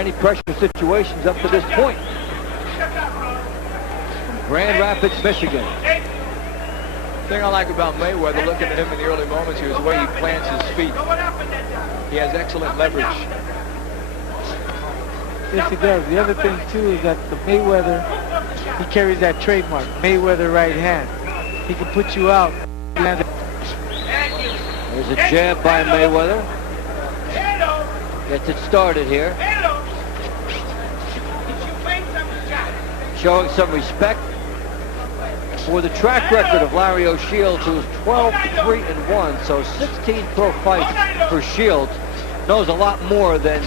any pressure situations up to this point. Grand Rapids, Michigan. The thing I like about Mayweather, looking at him in the early moments here, is the way he plants his feet. He has excellent leverage. Yes, he does. The other thing, too, is that the Mayweather, he carries that trademark, Mayweather right hand. He can put you out. There's a jab by Mayweather. Gets it started here. Showing some respect for the track record of Larry O'Shields, who is 12-3-1, so 16 pro fights for Shields. Knows a lot more than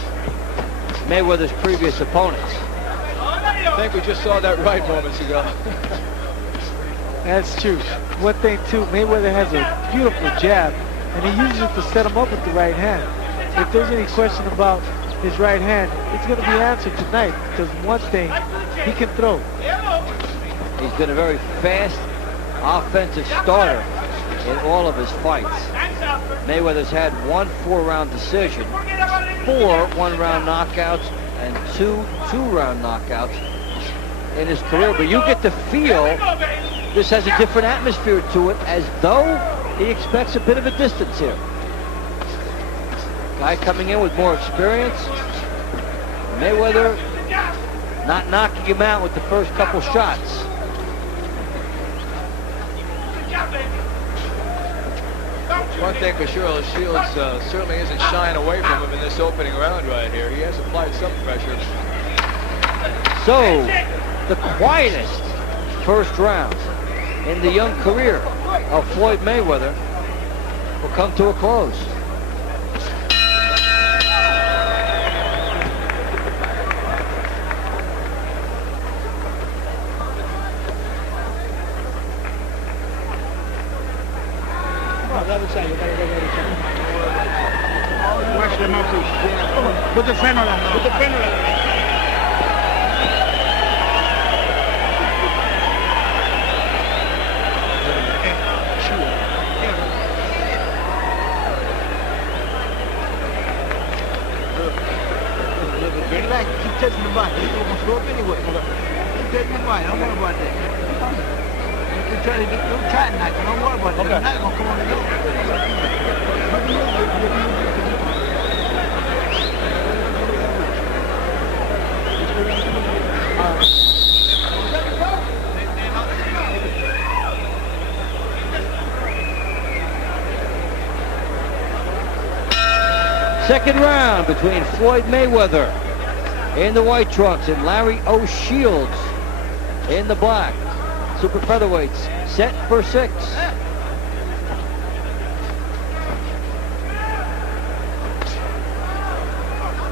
Mayweather's previous opponents. I think we just saw that right moments ago. That's true. One thing, too, Mayweather has a beautiful jab, and he uses it to set him up with the right hand. If there's any question about his right hand, it's going to be answered tonight, because one thing, he can throw. He's been a very fast offensive starter in all of his fights. Mayweather's had 1 4-round decision, 4 one-round knockouts, and 2 two-round knockouts in his career. But you get the feel this has a different atmosphere to it, as though he expects a bit of a distance here. Guy coming in with more experience. Mayweather not knocking him out with the first couple shots. One thing for sure, Shields certainly isn't shying away from him in this opening round right here. He has applied some pressure. So, the quietest first round in the young career of Floyd Mayweather will come to a close. Watch them up, please. Put the freno on. Put the freno on. Relax, keep touching the body. He's going to throw up anyway. Keep touching the body. Don't worry about that. Don't try to knock it. Don't worry about that. It's not going to come on the door. Second round between Floyd Mayweather in the white trunks and Larry O'Shields in the black. Super featherweights set for 6.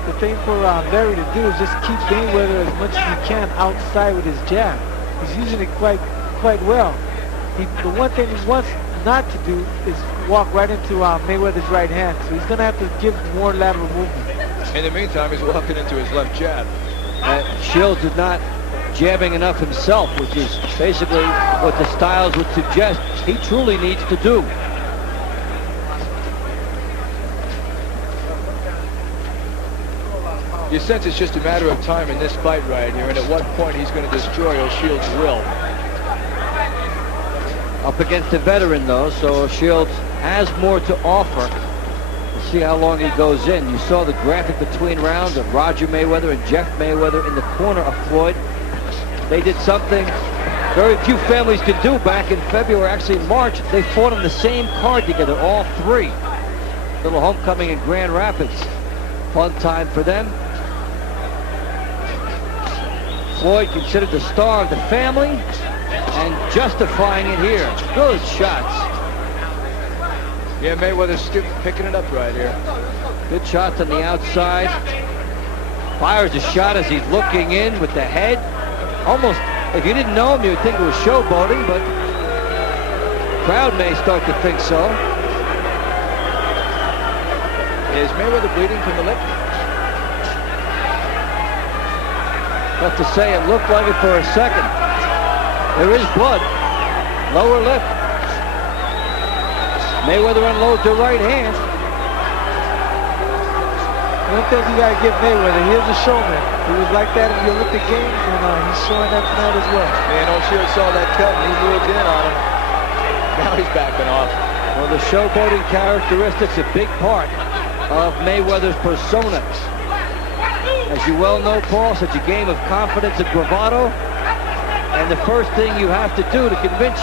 The thing for Larry to do is just keep Mayweather as much as he can outside with his jab. He's using it quite well. The one thing he wants not to do is walk right into Mayweather's right hand, so he's going to have to give more lateral movement. In the meantime, he's walking into his left jab. Shields is not jabbing enough himself, which is basically what the styles would suggest he truly needs to do. You sense it's just a matter of time in this fight right here, and at what point he's going to destroy O'Shields' will. Up against a veteran, though, so Shields has more to offer. We'll see how long he goes in. You saw the graphic between rounds of Roger Mayweather and Jeff Mayweather in the corner of Floyd. They did something very few families could do back in February, actually in March. They fought on the same card together, all 3. Little homecoming in Grand Rapids. Fun time for them. Floyd considered the star of the family and justifying it here. Good shots. Yeah, Mayweather's picking it up right here. Good shots on the outside. Fires a shot as he's looking in with the head. Almost, if you didn't know him, you would think it was showboating, but crowd may start to think so. Is Mayweather bleeding from the lip? Tough to say. It looked like it for a second. There is blood. Lower lip. Mayweather unloads the right hand. One thing you got to give Mayweather, here's a showman. He was like that in the Olympic Games, and he's showing that tonight as well. Man, O'Shield saw that cut and he moved in on him. Now he's backing off. Well, the showboating characteristics a big part of Mayweather's persona. As you well know, Paul, such a game of confidence and bravado. And the first thing you have to do to convince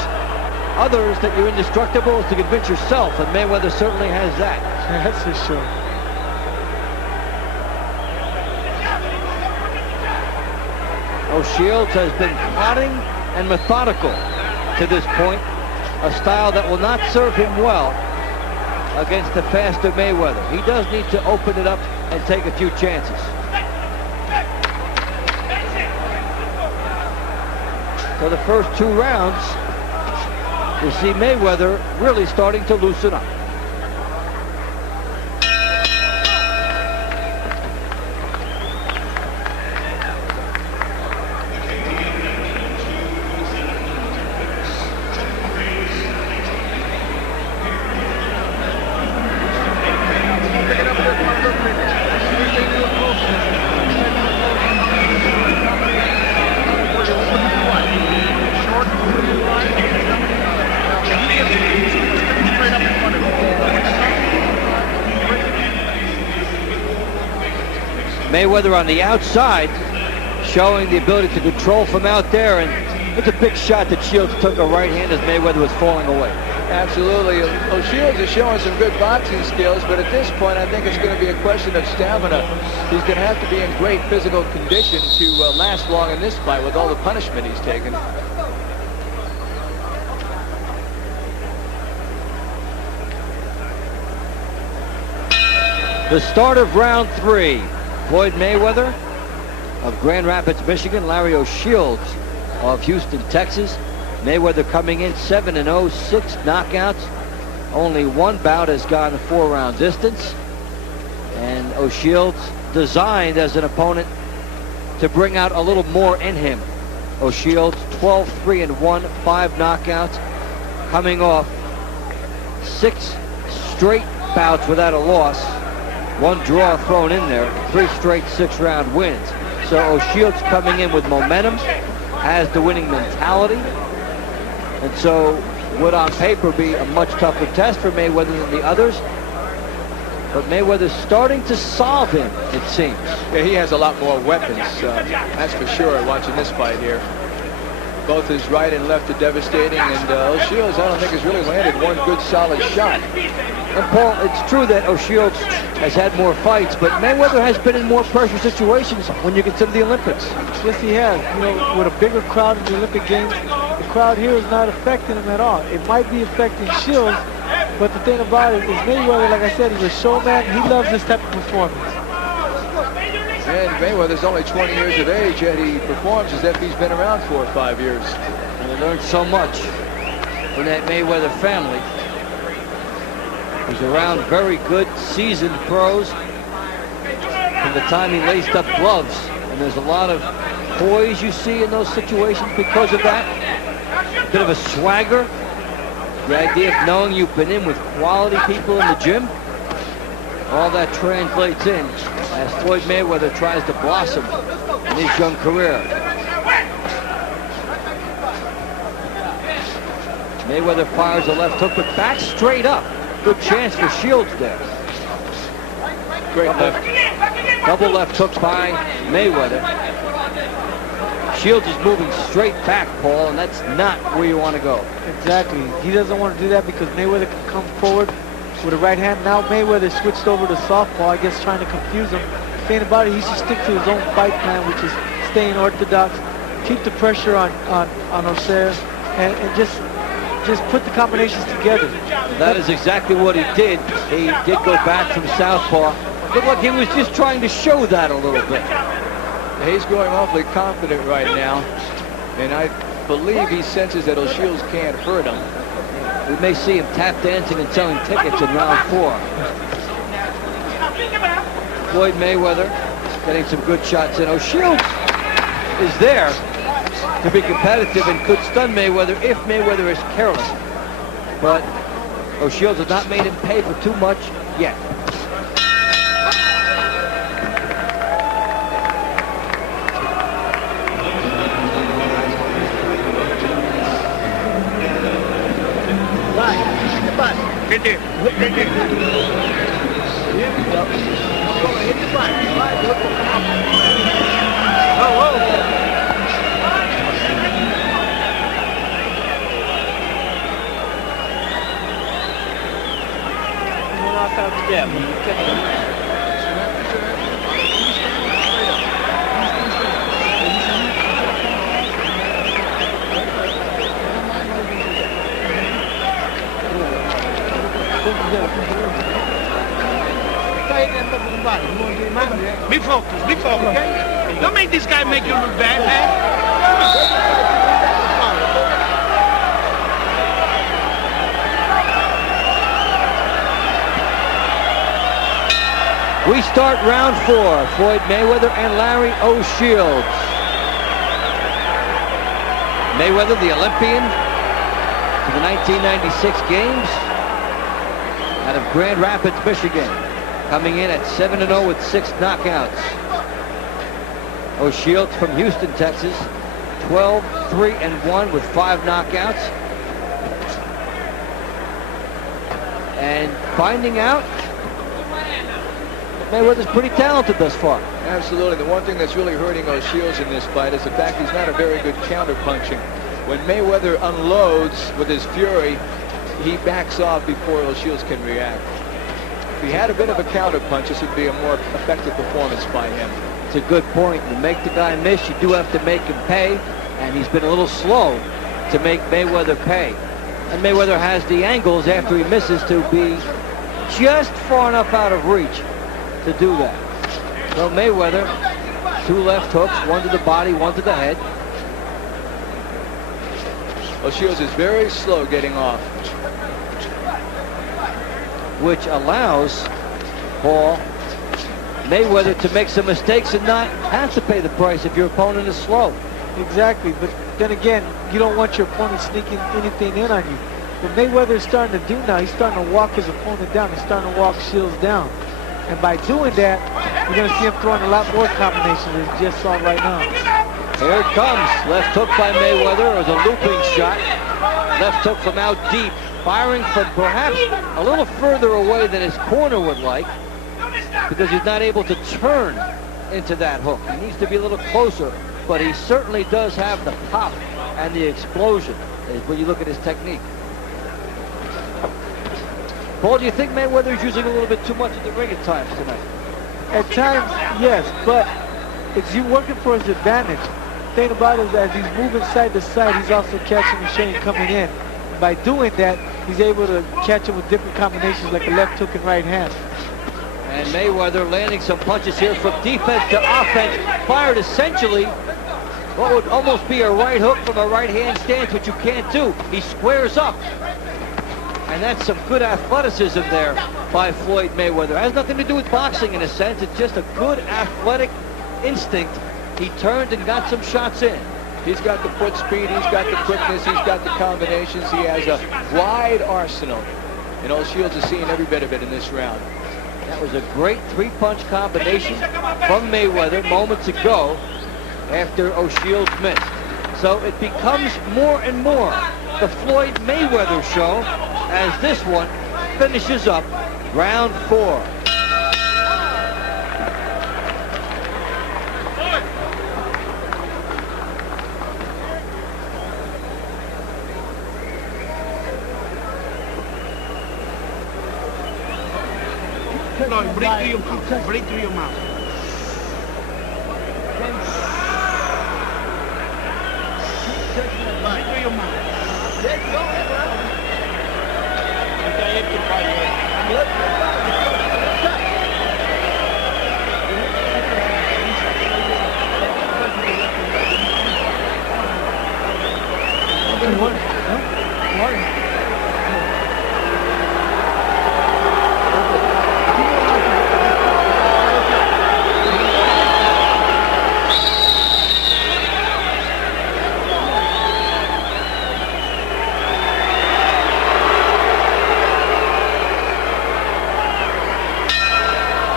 others that you're indestructible is to convince yourself, and Mayweather certainly has that. That's for sure. O'Shields has been plotting and methodical to this point, a style that will not serve him well against the faster Mayweather. He does need to open it up and take a few chances. So the first 2 rounds, you see Mayweather really starting to loosen up. Mayweather on the outside, showing the ability to control from out there, and it's a big shot that Shields took a right hand as Mayweather was falling away. Absolutely. O'Shields is showing some good boxing skills, but at this point I think it's going to be a question of stamina. He's going to have to be in great physical condition to last long in this fight with all the punishment he's taken. The start of round 3. Floyd Mayweather of Grand Rapids, Michigan. Larry O'Shields of Houston, Texas. Mayweather coming in 7-0, 6 knockouts. Only 1 bout has gone the 4-round distance. And O'Shields designed as an opponent to bring out a little more in him. O'Shields 12-3-1, 5 knockouts, coming off 6 straight bouts without a loss. 1 draw thrown in there, 3 straight 6-round wins. So O'Shields coming in with momentum, has the winning mentality, and so would on paper be a much tougher test for Mayweather than the others. But Mayweather's starting to solve him, it seems. Yeah, he has a lot more weapons, that's for sure, watching this fight here. Both his right and left are devastating, and O'Shields, I don't think, has really landed 1 good solid shot. And Paul, it's true that O'Shields has had more fights, but Mayweather has been in more pressure situations when you consider the Olympics. Yes, he has. You know, with a bigger crowd in the Olympic Games, the crowd here is not affecting him at all. It might be affecting Shields, but the thing about it is Mayweather, like I said, he's a showman. He loves this type of performance. And Mayweather's only 20 years of age, yet he performs as if he's been around 4 or 5 years. And he learned so much from that Mayweather family. He's around very good, seasoned pros from the time he laced up gloves. And there's a lot of poise you see in those situations because of that. A bit of a swagger. The idea of knowing you've been in with quality people in the gym. All that translates in as Floyd Mayweather tries to blossom in his young career. Mayweather fires a left hook, but back straight up. Good chance for Shields there. Great left. Double left hook by Mayweather. Shields is moving straight back, Paul, and that's not where you want to go. Exactly. He doesn't want to do that because Mayweather can come forward with a right hand. Now Mayweather switched over to southpaw, I guess trying to confuse him. The thing about it, he should stick to his own fight plan, which is staying orthodox, keep the pressure on O'Shea, and just put the combinations together. That is exactly what he did. He did go back from southpaw. Looked like he was just trying to show that a little bit. He's going awfully confident right now, and I believe he senses that O'Shields can't hurt him. We may see him tap dancing and selling tickets in round 4. Floyd Mayweather getting some good shots in. O'Shields is there to be competitive and could stun Mayweather if Mayweather is careless. But O'Shields has not made him pay for too much yet. Right there. Right there. Here we go. Hit the button. Whoa, whoa. Outside the jab. Be focused, okay? Don't make this guy make you look bad, man. We start round 4. Floyd Mayweather and Larry O'Shields. Mayweather, the Olympian to the 1996 games out of Grand Rapids, Michigan, coming in at 7-0 with 6 knockouts. O'Shields from Houston, Texas, 12-3-1 with 5 knockouts. And finding out Mayweather's pretty talented thus far. Absolutely. The one thing that's really hurting O'Shields in this fight is the fact he's not a very good counter-punching. When Mayweather unloads with his fury, he backs off before O'Shields can react. If he had a bit of a counter-punch, this would be a more effective performance by him. It's a good point. You make the guy miss, you do have to make him pay, and he's been a little slow to make Mayweather pay. And Mayweather has the angles after he misses to be just far enough out of reach to do that. So Mayweather, 2 left hooks, 1 to the body, 1 to the head. O'Shields is very slow getting off, which allows Paul Mayweather to make some mistakes and not have to pay the price if your opponent is slow. Exactly, but then again, you don't want your opponent sneaking anything in on you. What Mayweather is starting to do now, he's starting to walk his opponent down. He's starting to walk Shields down. And by doing that, you're going to see him throwing a lot more combinations than you just saw right now. Here it comes. Left hook by Mayweather. It was a looping shot. Left hook from out deep. Firing from perhaps a little further away than his corner would like, because he's not able to turn into that hook. He needs to be a little closer, but he certainly does have the pop and the explosion when you look at his technique. Paul, do you think Mayweather is using a little bit too much of the ring at times tonight? At times, yes, but it's you working for his advantage. The thing about it is, as he's moving side to side, he's also catching the chain coming in. By doing that, he's able to catch him with different combinations like a left hook and right hand. And Mayweather landing some punches here from defense to offense. Fired essentially what would almost be a right hook from a right hand stance, which you can't do. He squares up. And that's some good athleticism there by Floyd Mayweather. It has nothing to do with boxing in a sense. It's just a good athletic instinct. He turned and got some shots in. He's got the foot speed, he's got the quickness, he's got the combinations. He has a wide arsenal. And O'Shields is seeing every bit of it in this round. That was a great 3-punch combination from Mayweather moments ago after O'Shields missed. So it becomes more and more the Floyd Mayweather show as this one finishes up round 4. Floyd, breathe through your mouth. Breathe through your mouth. Breathe through your mouth.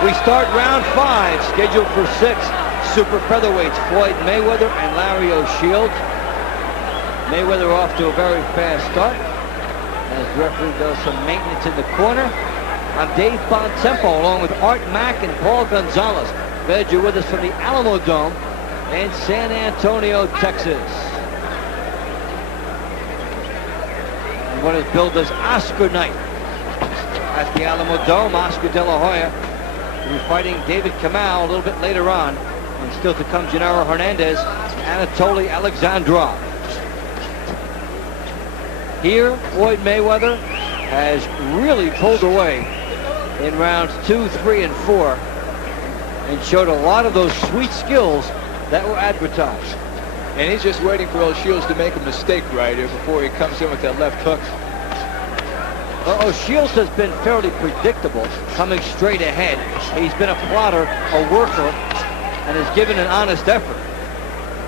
We start round 5, scheduled for 6 super featherweights, Floyd Mayweather and Larry O'Shields. Mayweather off to a very fast start, as as the referee does some maintenance in the corner. I'm Dave Bontempo along with Art Mack and Paul Gonzalez. Glad you're with us from the Alamo Dome in San Antonio, Texas. And what is billed as Oscar night at the Alamo Dome. Oscar De La Hoya will be fighting David Kamau a little bit later on. And still to come, Gennaro Hernandez, Anatoly Alexandrov. Here, Floyd Mayweather has really pulled away in rounds 2, 3, and 4 and showed a lot of those sweet skills that were advertised. And he's just waiting for O'Shields to make a mistake right here before he comes in with that left hook. Well, O'Shields has been fairly predictable, coming straight ahead. He's been a plotter, a worker, and has given an honest effort.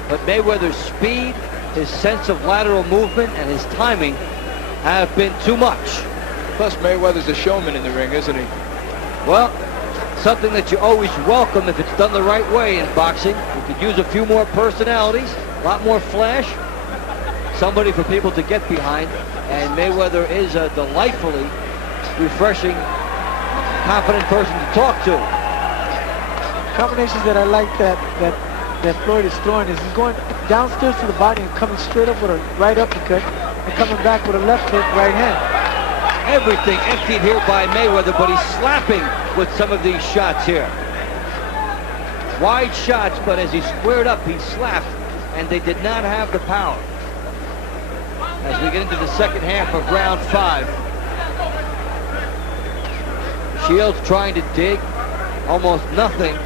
But Mayweather's speed, his sense of lateral movement, and his timing have been too much. Plus, Mayweather's a showman in the ring, isn't he? Well, something that you always welcome if it's done the right way in boxing. You could use a few more personalities, a lot more flash, somebody for people to get behind. And Mayweather is a delightfully refreshing, confident person to talk to. Combinations that I like that Floyd is throwing is he's going downstairs to the body and coming straight up with a right uppercut and coming back with a left hook right hand. Everything emptied here by Mayweather, but he's slapping with some of these shots here. Wide shots, but as he squared up, he slapped, and they did not have the power. As we get into the second half of round 5. Shields trying to dig, almost nothing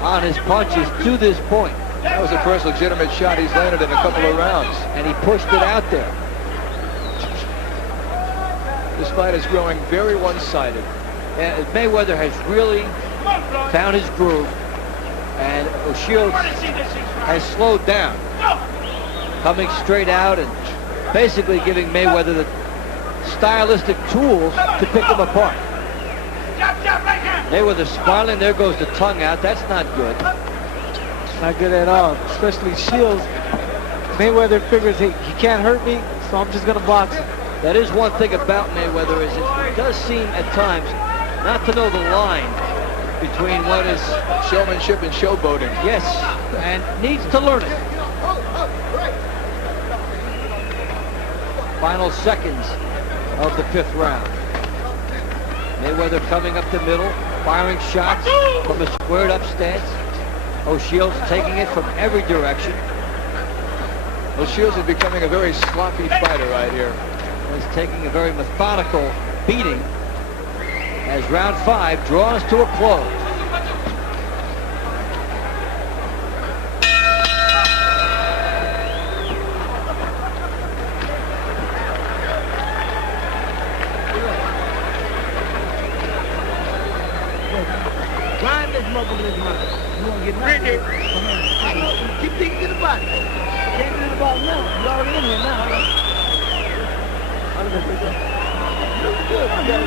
on his punches to this point. That was the first legitimate shot he's landed in a couple of rounds. And he pushed it out there. This fight is growing very one-sided. And Mayweather has really found his groove, and O'Shields has slowed down, coming straight out and basically giving Mayweather the stylistic tools to pick him apart. Mayweather smiling, there goes the tongue out. That's not good. Not good at all, especially Shields. Mayweather figures, hey, he can't hurt me, so I'm just going to box him. That is one thing about Mayweather, is it does seem at times not to know the line between what is showmanship and showboating. Yes, and needs to learn it. Final seconds of the 5th round. Mayweather coming up the middle, firing shots from a squared up stance. O'Shields taking it from every direction. O'Shields is becoming a very sloppy fighter right here. He's taking a very methodical beating as round 5 draws to a close. Grind this muscle in his mouth. You won't get nothing. Keep digging to the body. Can't do the ball now. You're already in here now. Look good. You got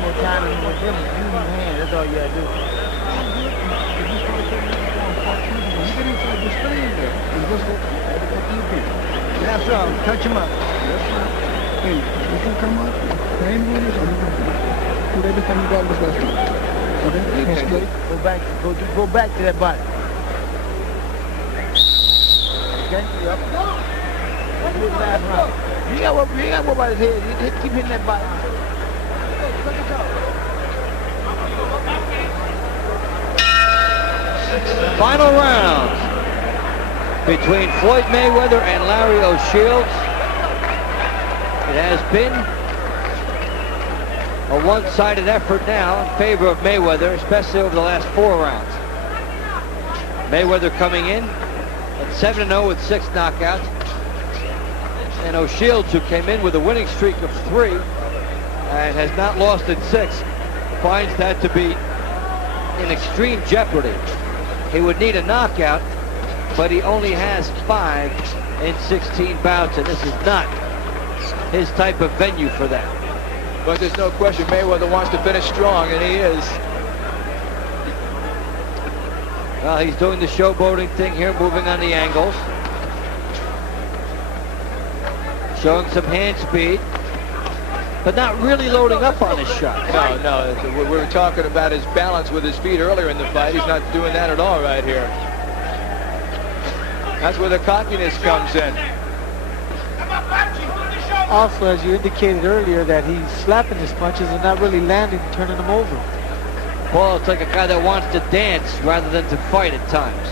more time and more difference. Use your hand. That's all you gotta do. You get inside the screen there. That's all. Touch him up. Hey, you can come up, train with us, and every time you got this last one. Okay? Go back to that body. Okay? Yep. Do it last round. You ain't got to worry about his head. You keep hitting that body. Final round between Floyd Mayweather and Larry O'Shields. It has been a one-sided effort now in favor of Mayweather, especially over the last 4 rounds. Mayweather coming in at 7-0 with 6 knockouts. And O'Shields, who came in with a winning streak of 3 and has not lost in 6, finds that to be in extreme jeopardy. He would need a knockout, but he only has 5 in 16 bouts, and this is not his type of venue for that. But there's no question Mayweather wants to finish strong, and he is. Well, he's doing the showboating thing here, moving on the angles. showing some hand speed, but not really loading up on his shot. No. We were talking about his balance with his feet earlier in the fight. He's not doing that at all right here. That's where the cockiness comes in. Also, as you indicated earlier, that he's slapping his punches and not really landing, turning them over. Paul, it's like a guy that wants to dance rather than to fight at times.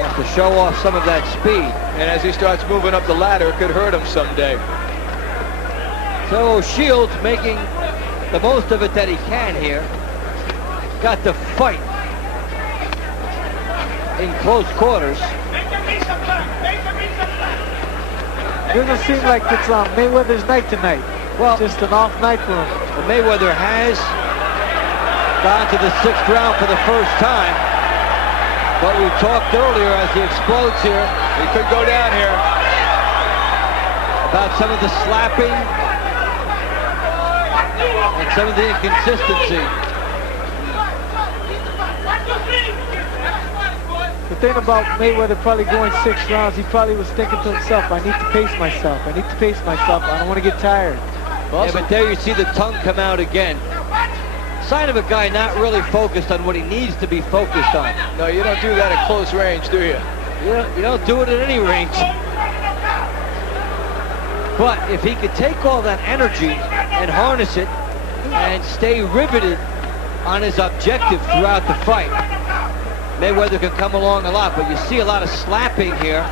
Wants to show off some of that speed. And as he starts moving up the ladder, it could hurt him someday. So Shields making the most of it that he can here. Got to fight in close quarters. Doesn't seem like it's Mayweather's night tonight. Well, just an off night for him. Well, Mayweather has gone to the 6th round for the first time. But we talked earlier as he explodes here. He could go down here. About some of the slapping and some of the inconsistency. The thing about Mayweather probably going 6 rounds, he probably was thinking to himself, I need to pace myself. I need to pace myself. I don't want to get tired. Yeah, but there you see the tongue come out again. Sign of a guy not really focused on what he needs to be focused on. No, you don't do that at close range, do you? You don't do it at any range. But if he could take all that energy and harness it and stay riveted on his objective throughout the fight, Mayweather can come along a lot. But you see a lot of slapping here.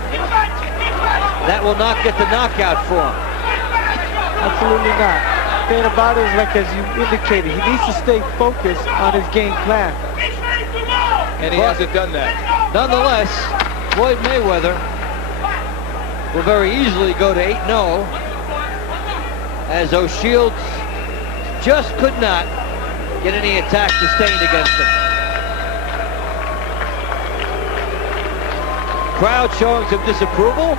That will not get the knockout for him. Absolutely not. The thing about it is, like as you indicated, he needs to stay focused on his game plan. And he hasn't done that. Nonetheless, Floyd Mayweather will very easily go to 8-0 as O'Shields just could not get any attack sustained against him. Crowd showing some disapproval.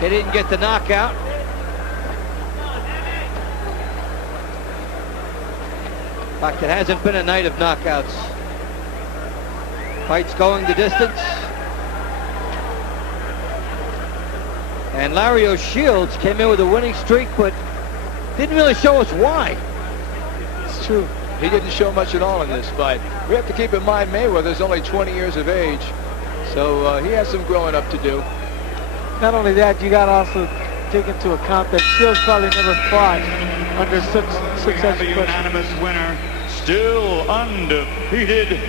They didn't get the knockout. In fact, it hasn't been a night of knockouts. Fights going the distance. And Larry O'Shields came in with a winning streak, but didn't really show us why. It's true. He didn't show much at all in this fight. We have to keep in mind Mayweather's only 20 years of age, so he has some growing up to do. Not only that, you got to also take into account that Shields probably never fought under such The unanimous winner, still undefeated,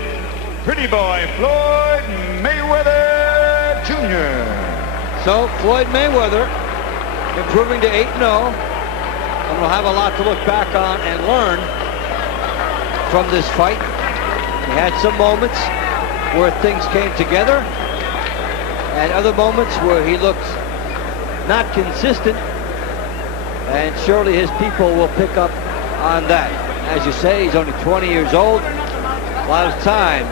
pretty boy Floyd Mayweather Jr. So Floyd Mayweather improving to 8-0, and we'll have a lot to look back on and learn from this fight. He had some moments where things came together, and other moments where he looked not consistent, and surely his people will pick up on that. As you say, he's only 20 years old. A lot of time